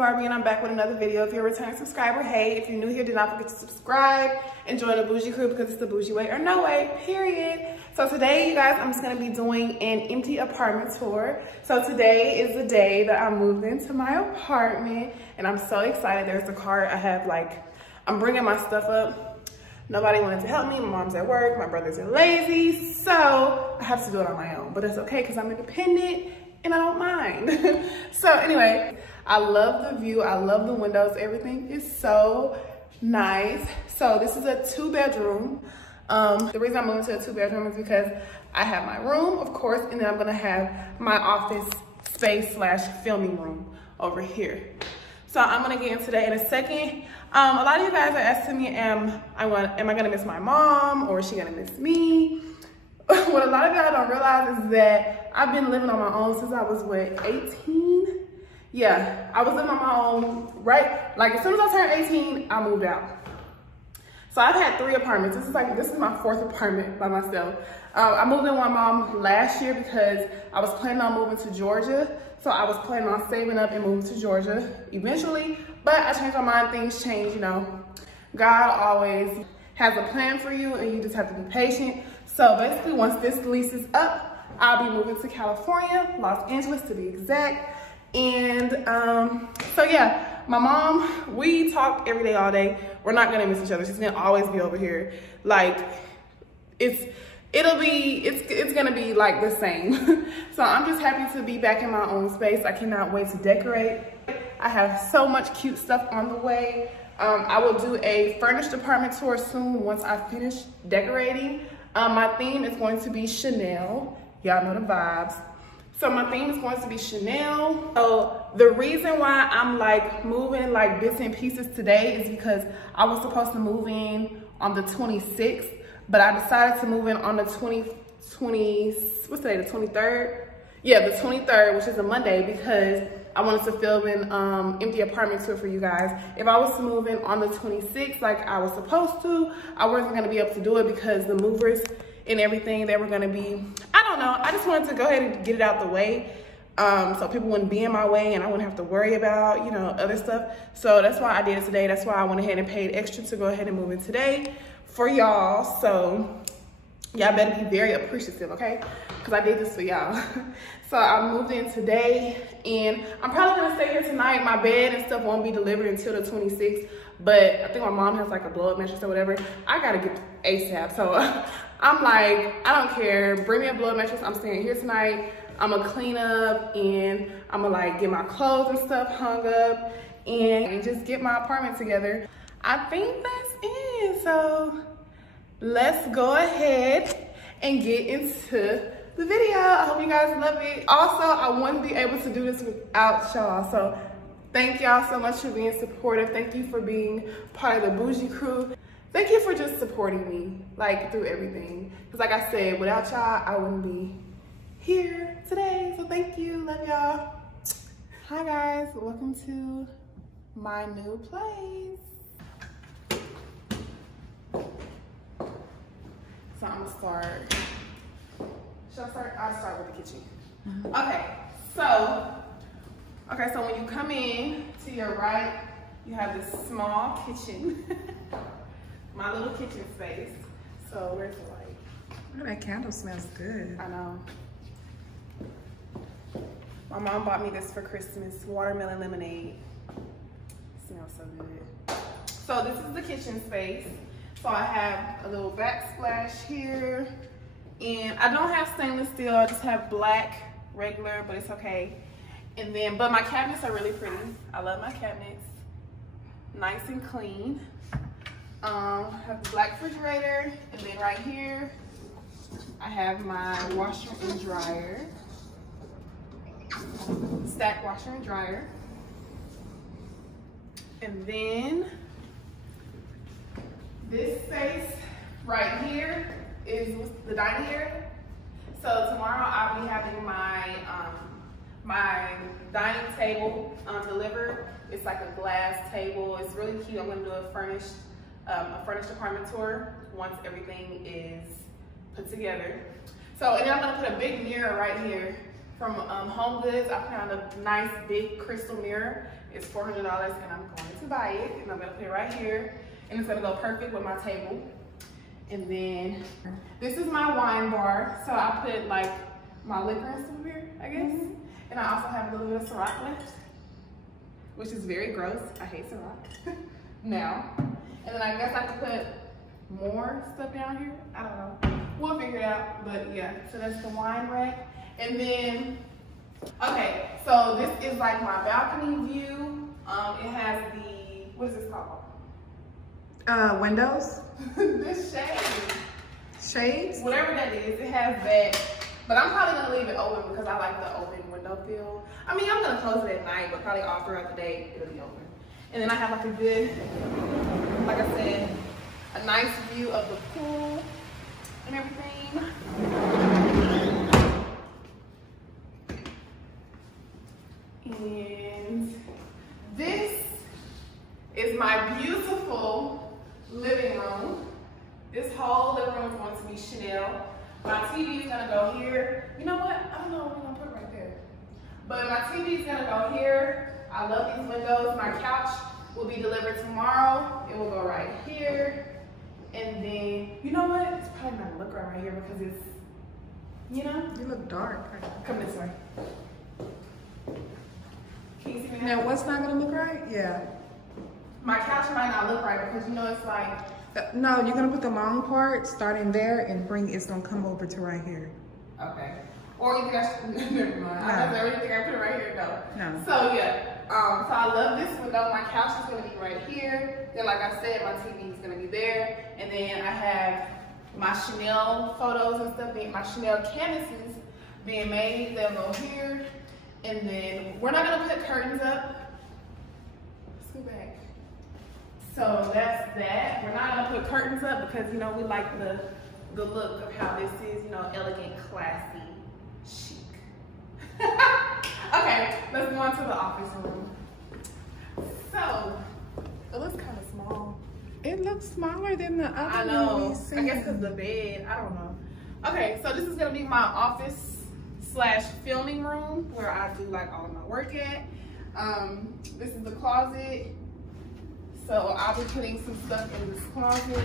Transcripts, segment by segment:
Barbie, and I'm back with another video. If you're a returning subscriber, hey. If you're new here, do not forget to subscribe and join the Boujee crew because it's the Boujee way or no way, period. So today, you guys, I'm just gonna be doing an empty apartment tour. So today is the day that I moved into my apartment, and I'm so excited. There's the cart. I have I'm bringing my stuff up. Nobody wanted to help me. My mom's at work, my brothers are lazy, so I have to do it on my own. But that's okay because I'm independent and I don't mind. So anyway, I love the view. I love the windows. Everything is so nice. So this is a 2-bedroom. The reason I'm moving to a 2-bedroom is because I have my room, of course, and then I'm gonna have my office space / filming room over here. So I'm gonna get into that in a second. A lot of you guys are asking me, am I gonna miss my mom or is she gonna miss me? What a lot of y'all don't realize is that I've been living on my own since I was, what, 18? Yeah, I was living on my own, right? Like as soon as I turned 18, I moved out. So I've had 3 apartments. This is my 4th apartment by myself. I moved in with my mom last year because I was planning on moving to Georgia. So I was planning on saving up and moving to Georgia eventually, but I changed my mind. Things change, you know. God always has a plan for you and you just have to be patient. So basically once this lease is up, I'll be moving to California, Los Angeles to be exact. And so yeah, my mom, we talk every day, all day. We're not gonna miss each other. She's gonna always be over here. Like it's gonna be like the same. So I'm just happy to be back in my own space. I cannot wait to decorate. I have so much cute stuff on the way. I will do a furnished apartment tour soon once I finish decorating. My theme is going to be Chanel. Y'all know the vibes. So my theme is going to be Chanel. So the reason why I'm moving bits and pieces today is because I was supposed to move in on the 26th, but I decided to move in on the what's today, the 23rd? Yeah, the 23rd, which is a Monday, because I wanted to film an empty apartment tour for you guys. If I was to move in on the 26th like I was supposed to, I wasn't gonna be able to do it because the movers and everything, they were gonna be, I don't know. I just wanted to go ahead and get it out the way so people wouldn't be in my way and I wouldn't have to worry about, you know, other stuff. So that's why I did it today. That's why I went ahead and paid extra to go ahead and move in today for y'all. So y'all better be very appreciative, okay? Because I did this for y'all. So I moved in today and I'm probably gonna stay here tonight. My bed and stuff won't be delivered until the 26th, but I think my mom has like a blow up mattress or whatever. I gotta get ASAP. So I'm like, I don't care. Bring me a blow up mattress. I'm staying here tonight. I'm gonna clean up and I'm gonna get my clothes and stuff hung up and just get my apartment together. I think that's it. So let's go ahead and get into the video. I hope you guys love it. Also, I wouldn't be able to do this without y'all. So thank y'all so much for being supportive. Thank you for being part of the Boujee crew. Thank you for just supporting me through everything. Because like I said, without y'all, I wouldn't be here today. So thank you, love y'all. Hi guys, welcome to my new place. So I'm gonna start. Should I start? I'll start with the kitchen. Okay, so when you come in to your right, you have this small kitchen. My little kitchen space. So where's the light? Oh, that candle smells good. I know. My mom bought me this for Christmas, watermelon lemonade. It smells so good. So this is the kitchen space. So I have a little backsplash here. And I don't have stainless steel, I just have black, regular, but it's okay. And then, but my cabinets are really pretty. I love my cabinets. Nice and clean. I have the black refrigerator, and then right here, I have my washer and dryer. Stacked washer and dryer. And then, this space right here is the dining area. So tomorrow I'll be having my my dining table delivered. It's like a glass table. It's really cute. I'm gonna do a furnished apartment tour once everything is put together. So, and then I'm gonna put a big mirror right here from Home Goods. I found a nice big crystal mirror. It's $400 and I'm going to buy it. And I'm gonna put it right here. And it's gonna go perfect with my table. And then this is my wine bar. So I put like my liquor and stuff here, I guess. And I also have a little bit of Ciroc left, which is very gross. I hate Ciroc now. And then I guess I could put more stuff down here. I don't know. We'll figure it out. But yeah, so that's the wine rack. And then, okay, so this is like my balcony view. It has the, what is this called? Windows? The shade. Shades? Whatever that is, it has that. But I'm probably gonna leave it open because I like the open window feel. I mean, I'm gonna close it at night, but probably all throughout the day, it'll be open. And then I have like a good, like I said, a nice view of the pool and everything. And this is my beautiful living room. This whole living room is going to be Chanel. My TV is gonna go here. You know what? I don't know what we're gonna put right there. But my TV is gonna go here. I love these windows. My couch will be delivered tomorrow. It will go right here. And then, you know what? It's probably not gonna look right here because it's, you know? You look dark. Come this way. Can you see me now? Now, what's not gonna look right? Yeah. My couch might not look right because you know it's like, no, you're gonna put the long part starting there and it's gonna come over to right here. okay. Or you think I should, never mind. No. I don't really think I put it right here, no. No. So yeah, so I love this window. My couch is gonna be right here. Then like I said, my TV is gonna be there. And then I have my Chanel photos and stuff, my Chanel canvases being made. They'll go here. And then we're not gonna put curtains up. Let's go back. So that's that. We're not gonna put curtains up because, you know, we like the look of how this is, you know, elegant, classy, chic. Okay, let's go on to the office room. So, it looks kind of small. It looks smaller than the other I know, one we seen. I guess because the bed, I don't know. Okay, so this is gonna be my office / filming room where I do like all of my work at. This is the closet. So I'll be putting some stuff in this closet.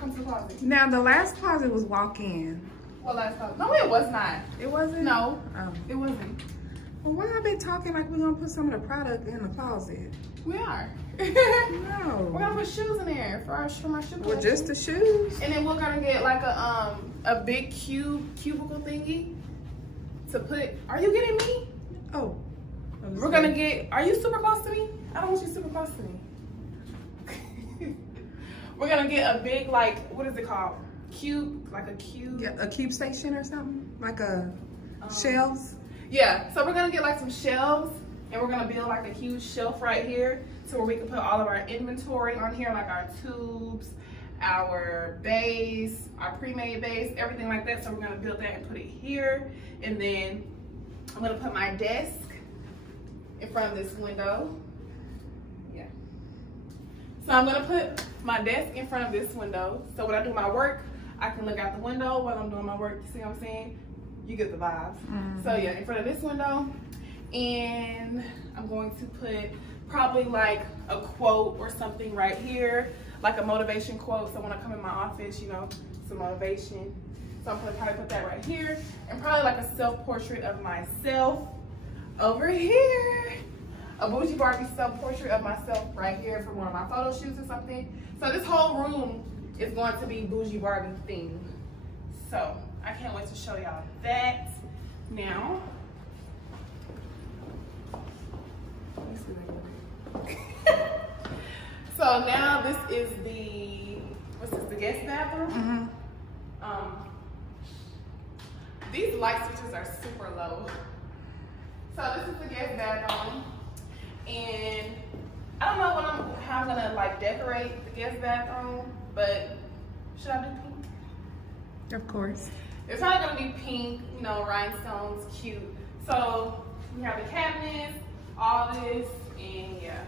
Come to the closet. Now, the last closet was walk-in. What last closet? No, it was not. It wasn't? No, Oh. it wasn't. Well, why are they talking like we're gonna put some of the product in the closet? We are. No. We're gonna put shoes in there for my shoe collection. Well, just the shoes? And then we're gonna get like a big cubicle thingy to put. Are you getting me? Oh. We're gonna get. Are you super close to me? I don't want you super close to me. We're gonna get a big, like, what is it called? Cube, like a cube. Yeah, a cube station or something? Like a shelves? Yeah, so we're gonna get like some shelves and we're gonna build like a huge shelf right here so where we can put all of our inventory on here, like our tubes, our base, our pre-made base, everything like that. So we're gonna build that and put it here. And then I'm gonna put my desk in front of this window. Yeah. So I'm gonna put my desk in front of this window. So when I do my work, I can look out the window while I'm doing my work. You see what I'm saying? You get the vibes. So yeah, in front of this window. And I'm going to put probably like a quote or something right here, like a motivation quote. So when I come in my office, you know, some motivation. So I'm gonna probably put that right here. And probably like a self-portrait of myself over here. A Boujee Barbie self-portrait of myself right here from one of my photo shoots or something. So this whole room is going to be Boujee Barbie themed. So I can't wait to show y'all that. Now, let me see. So now this is the, what's this, the guest bathroom? These light switches are super low. So this is the guest bathroom. And I don't know how I'm gonna like decorate the guest bathroom, but should I do pink? Of course. It's probably gonna be pink, you know, rhinestones, cute. So we have the cabinets, all this, and yeah,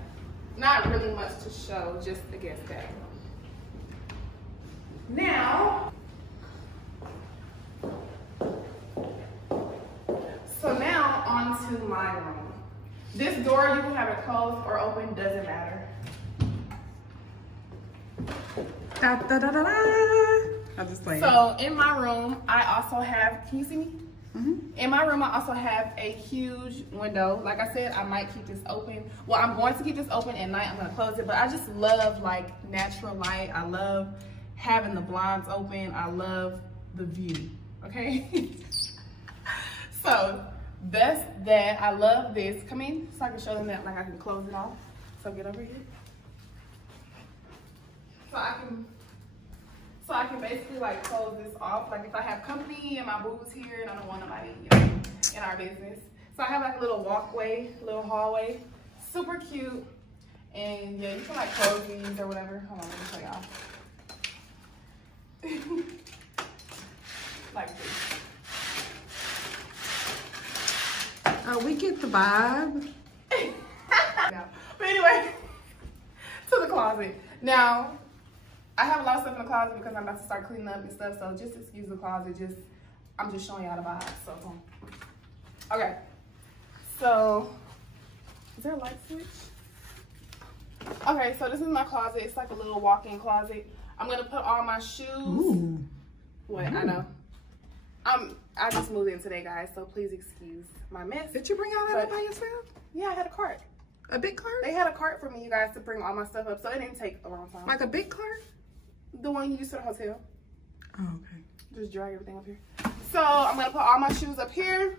not really much to show, just the guest bathroom. Now, my room. This door, you can have it closed or open, doesn't matter. Da, da, da, da, da. I'm just playing. So in my room, I also have, can you see me? Mm-hmm. In my room, I also have a huge window. Like I said, I might keep this open. Well, I'm going to keep this open at night. I'm gonna close it, but I just love like natural light. I love having the blinds open. I love the view, okay? So that's that. I love this. Come in so I can show them that like I can close it off. So get over here. So I can basically like close this off. Like if I have company and my boo's here and I don't want nobody, you know, in our business. So I have like a little walkway, little hallway, super cute. And yeah, you can like close these or whatever. Hold on, let me show y'all. Like this. We get the vibe. But anyway, to the closet. Now, I have a lot of stuff in the closet because I'm about to start cleaning up and stuff. So just excuse the closet. I'm just showing y'all the vibes. So, okay. So, is there a light switch? Okay, so this is my closet. It's like a little walk-in closet. I'm gonna put all my shoes. Ooh. What? Ooh. I know. I just moved in today, guys. So please excuse my mess. Did you bring all that up by yourself? Yeah, I had a cart. A big cart? They had a cart for me, you guys, to bring all my stuff up. So it didn't take a long time. Like a big cart? The one you used to the hotel. Oh, okay. Just drag everything up here. So I'm gonna put all my shoes up here,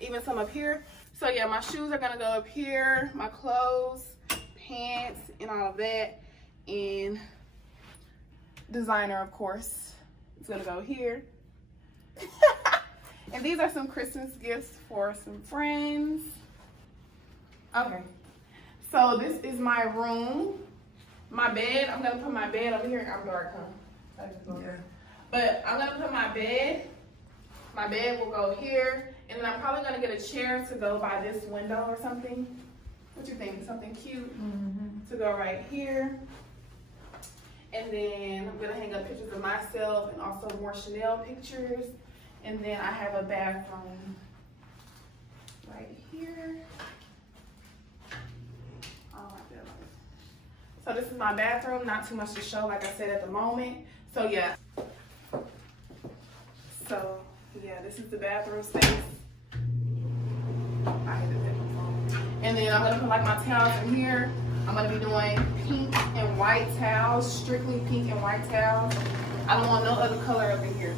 even some up here. So yeah, my shoes are gonna go up here, my clothes, pants, and all of that. And designer, of course, it's gonna go here. And these are some Christmas gifts for some friends. Okay, so this is my room. My bed, I'm gonna put my bed over here. I'm dark, huh? Yeah. But I'm gonna put my bed. My bed will go here. And then I'm probably gonna get a chair to go by this window or something. What you think? Something cute to go right here. And then I'm gonna hang up pictures of myself and also more Chanel pictures. And then I have a bathroom right here. So this is my bathroom, not too much to show, like I said, at the moment. So yeah. So yeah, this is the bathroom space. And then I'm gonna put like my towels in here. I'm gonna be doing pink and white towels, strictly pink and white towels. I don't want no other color up in here.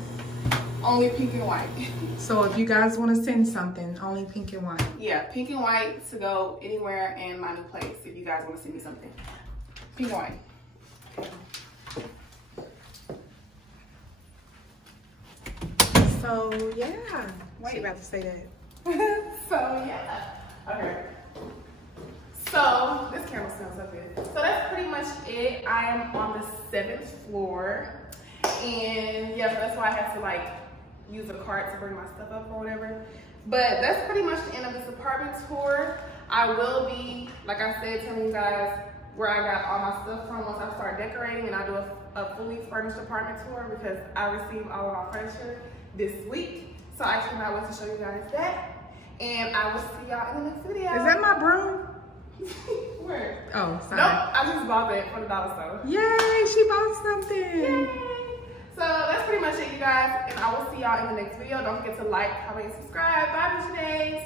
Only pink and white. So if you guys want to send something, only pink and white. Yeah, pink and white to go anywhere in my new place if you guys want to send me something. Pink and white. So yeah. Wait, about to say that. So yeah. Okay. So this camera smells so good. So that's pretty much it. I am on the 7th floor. And yeah, so that's why I have to like use a cart to bring my stuff up or whatever. But that's pretty much the end of this apartment tour. I will be, like I said, telling you guys where I got all my stuff from once I start decorating and I do a fully furnished apartment tour because I received all of my furniture this week. So I cannot wait to show you guys that. And I will see y'all in the next video. Is that my broom? Where? Oh, sorry. Nope, I just bought it for the dollar store. Yay, she bought something. Yay. So that's pretty much it, you guys. And I will see y'all in the next video. Don't forget to like, comment, and subscribe. Bye, Boujee days.